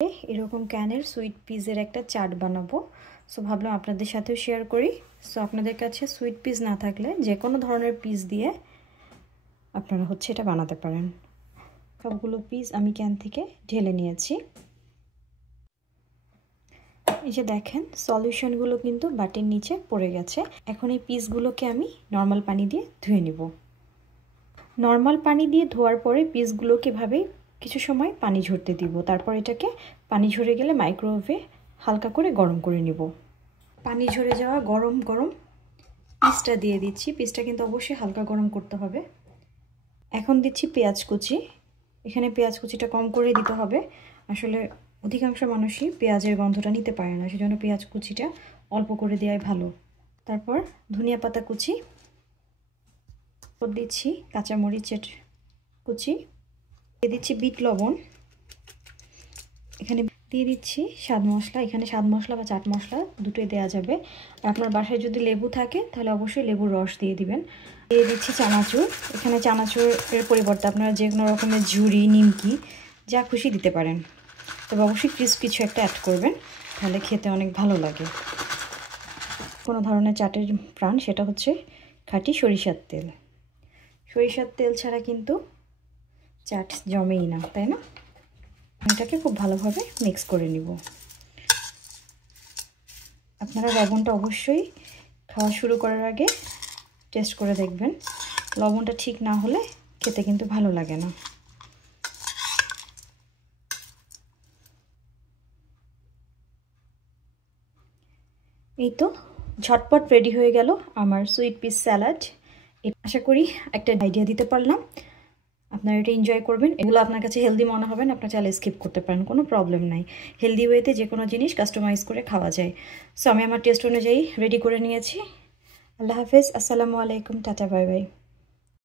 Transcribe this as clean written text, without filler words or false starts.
এরকম ক্যানের সুইট পিসের একটা চাট বানাবো। সো ভাবলাম আপনাদের সাথেও শেয়ার করি। সো আপনাদের কাছে সুইট পিস না থাকলে যে কোনো ধরনের পিস দিয়ে আপনারা এটা বানাতে পারেন। সবগুলো পিস আমি ক্যান থেকে ঢেলে নিয়েছি। এই যে দেখেন সলিউশনগুলো কিন্তু বাটির নিচে পড়ে গেছে। এখন এই পিসগুলোকে আমি নর্মাল পানি দিয়ে ধুয়ে নিব। নর্মাল পানি দিয়ে ধোয়ার পরে পিসগুলোকে এভাবে কিছু সময় পানি ঝরতে দিব। তারপর এটাকে পানি ঝরে গেলে মাইক্রোওয়েভে হালকা করে গরম করে নিব। পানি ঝরে যাওয়া গরম গরম পিসটা দিয়ে দিচ্ছি। পিসটা কিন্তু অবশ্যই হালকা গরম করতে হবে। এখন দিচ্ছি পেঁয়াজ কুচি। এখানে পেঁয়াজ কুচিটা কম করে দিতে হবে। আসলে অধিকাংশ মানুষই পেঁয়াজের গন্ধটা নিতে পারে না, সেজন্য পেঁয়াজ কুচিটা অল্প করে দেওয়াই ভালো। তারপর ধনিয়া পাতা কুচি দিচ্ছি, কাঁচামরিচের কুচি দিয়ে দিচ্ছি, বিট লবণ, এখানে দিয়ে দিচ্ছি স্বাদ মশলা। এখানে স্বাদ মশলা বা চাট মশলা দুটোই দেওয়া যাবে। আপনার বাসায় যদি লেবু থাকে তাহলে অবশ্যই লেবুর রস দিয়ে দিবেন। দিয়ে দিচ্ছি চানাচুর। এখানে চানাচুরের পরিবর্তে আপনারা যে কোনো রকমের ঝুরি, নিমকি যা খুশি দিতে পারেন, তবে অবশ্যই ক্রিস্প কিছু একটা অ্যাড করবেন, তাহলে খেতে অনেক ভালো লাগে। কোনো ধরনের চাটের প্রাণ সেটা হচ্ছে খাঁটি সরিষার তেল। সরিষার তেল ছাড়া কিন্তু চাট জমেই না, তাই না? এটাকে খুব ভালোভাবে মিক্স করে নিব। আপনারা লবণটা অবশ্যই খাওয়া শুরু করার আগে টেস্ট করে দেখবেন। লবণটা ঠিক না হলে খেতে কিন্তু ভালো লাগে না। এই তো ঝটপট রেডি হয়ে গেল আমার সুইট পিস স্যালাড। আশা করি একটা আইডিয়া দিতে পারলাম। আপনারা এটা এনজয় করবেন। এগুলো আপনার কাছে হেলদি মনে হবে না, আপনার চাইলে স্কিপ করতে পারেন, কোনো প্রবলেম নাই। হেলদি ওয়েতে যে কোনো জিনিস কাস্টমাইজ করে খাওয়া যায়। সো আমি আমার টেস্ট অনুযায়ী রেডি করে নিয়েছি। আল্লাহ হাফেজ, আসসালামু আলাইকুম, টাটা, বাই বাই।